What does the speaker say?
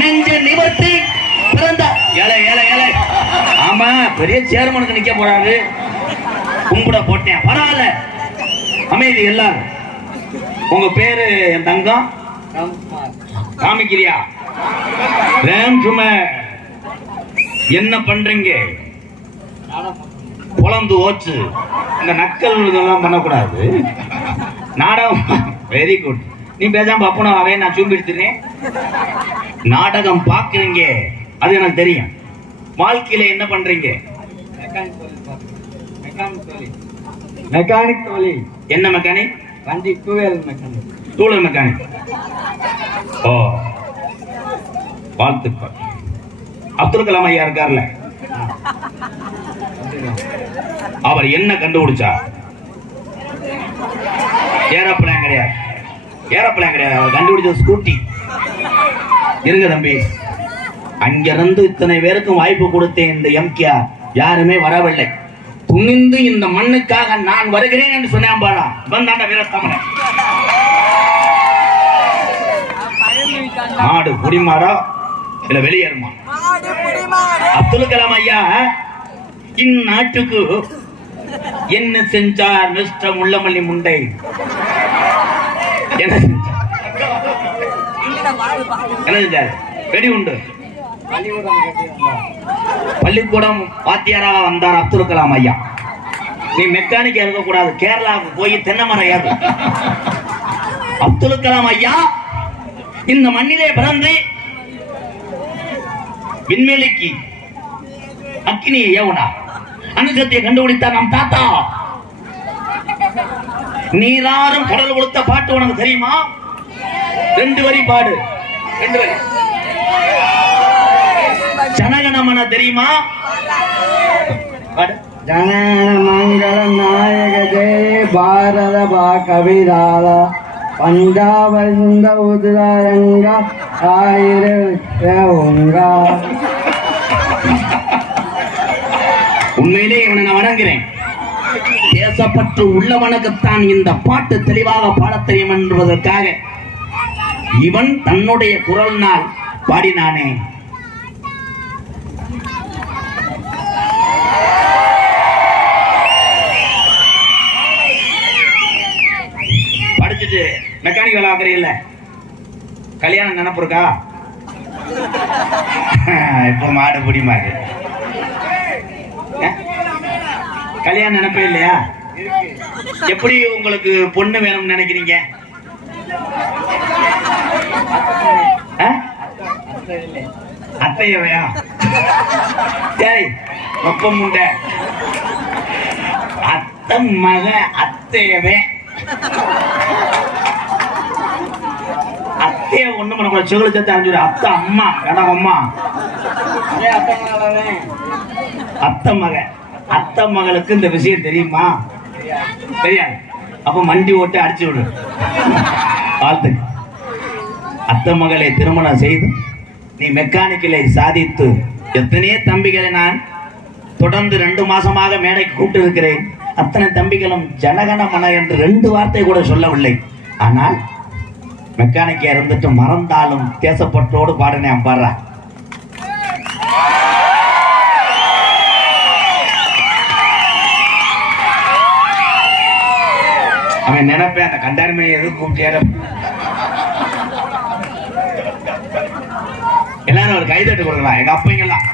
நெஞ்ச நிவர்த்தி பிறந்த ஏழை ஏழை ஏழை. ஆமா, பெரிய சேர்மனுக்கு நிக்க போறாரு. கும்பிட போட்டேன், பரவாயில்ல. அமைதி எல்லாரும். உங்க பேரு என் தங்கம் காமிக்கிறியா? என்ன பண்றீங்க? குழந்து ஓச்சு. இந்த நக்கல் இதெல்லாம் பண்ணக்கூடாது. நாடகம் வெரி குட். நீ பேசாம அப்பனும் அவே நான் சும்பிடுத்துறேன். நாடகம் பாக்குறீங்க, அது எனக்கு தெரியும். வாழ்க்கையில என்ன பண்றீங்க? மெக்கானிக் தொழில். என்ன மெக்கானிக்? வண்டி two wheeler mechanic. Two wheeler mechanic. ஓ, வாழ்த்துக்கள். அப்துல் கலாம் ஐயா இருக்கார்ல, அவர் என்ன கண்டுபிடிச்சா? ஏரோப்ளேன் கிடையாது, ஏரோப்ளேன் கிடையாது. அவர் கண்டுபிடிச்ச ஸ்கூட்டி. இருங்க தம்பி, அங்கிருந்து இத்தனை பேருக்கும் வாய்ப்பு கொடுத்தேன். இந்த எம்கேஆர் யாருமே வரவில்லை. துணிந்து இந்த மண்ணுக்காக நான் வருகிறேன் என்று சொன்னேன். பாடா வந்தாண்ட வீரத்தமிழன். மாடு குடிமாடா இல்ல வெளியேறுமா? அப்துல் கலாம் ஐயா இந்நாட்டுக்கு என்ன செஞ்சார்? மிஸ்டர் முள்ளமல்லி முண்டை என்ன செஞ்சார்? என்ன செஞ்சார்? வெடி உண்டு. பள்ளிக்கூடம் வாத்தியாராக வந்தார் அப்துல் கலாம் ஐயா. நீ மெக்கானிக்கா இருக்க கூடாது, கேரளாவுக்கு போய் தென்னை மரம் ஏறு. அப்துல் கலாம் ஐயா இந்த மண்ணிலே பிறந்து விண்வெளிக்கு அக்கினியை ஏவனா அணுசக்தியை கண்டுபிடித்தார் நம் தாத்தா. நீராறும் கடல் கொடுத்த பாட்டு உனக்கு தெரியுமா? 2 வரி பாடு. 2 வரி. ஜனகணமன தெரியுமா? ஜனமங்கள நாயக ஜெய பாரத பா கவிதால பஞ்சாப சுந்த உதிரங்க ஆயிரங்கா. உண்மையிலே இவனை நான் வணங்குறேன். தேசப்பற்று உள்ளவனுக்குத்தான் இந்த பாட்டு தெளிவாக பாடத் தெரியும் என்பதற்காக இவன் தன்னுடைய குரலினால் பாடினானே. படிச்சுட்டு மெக்கானிக் வேலை ஆக்குறீல்ல, கல்யாணம் நினைப்பு இருக்கா? இப்ப மாடு பிடிமாரு கல்யாணம் நினைப்பே இல்லையா? எப்படி உங்களுக்கு பொண்ணு வேணும்னு நினைக்கிறீங்க? அத்தையவையா? சரி, ஒப்பம் உண்ட அத்தை மக அத்தையவே. அத்தைய ஒண்ணு பண்ண கூட செகுல சேர்த்து அனுப்பிச்சு. அத்தை அம்மா இடம் அம்மா அத்தை மக. அத்தை மகளுக்கு இந்த விஷயம் தெரியுமா? தெரியாது. அப்ப மண்டி ஓட்டு அடிச்சு விடு. வாழ்த்து. அத்தை மகளை திருமணம் செய்து நீ மெக்கானிக்கலை சாதித்து எத்தனையோ தம்பிகளை நான் தொடர்ந்து 2 மாசமாக மேடைக்கு கூப்பிட்டு இருக்கிறேன். அத்தனை தம்பிகளும் ஜனகணமன என்று 2 வார்த்தை கூட சொல்லவில்லை. ஆனால் மெக்கானிக்கா இருந்துட்டு மறந்தாலும் தேசப்பற்றோடு பாடினேன். பாடுற அவன் நினைப்பேன், அந்த கண்டாருமே எது கூப்பிட்டியார. எல்லாரும் ஒரு கைதட்டு கொடுக்கலாம். எங்க அப்பங்கெல்லாம்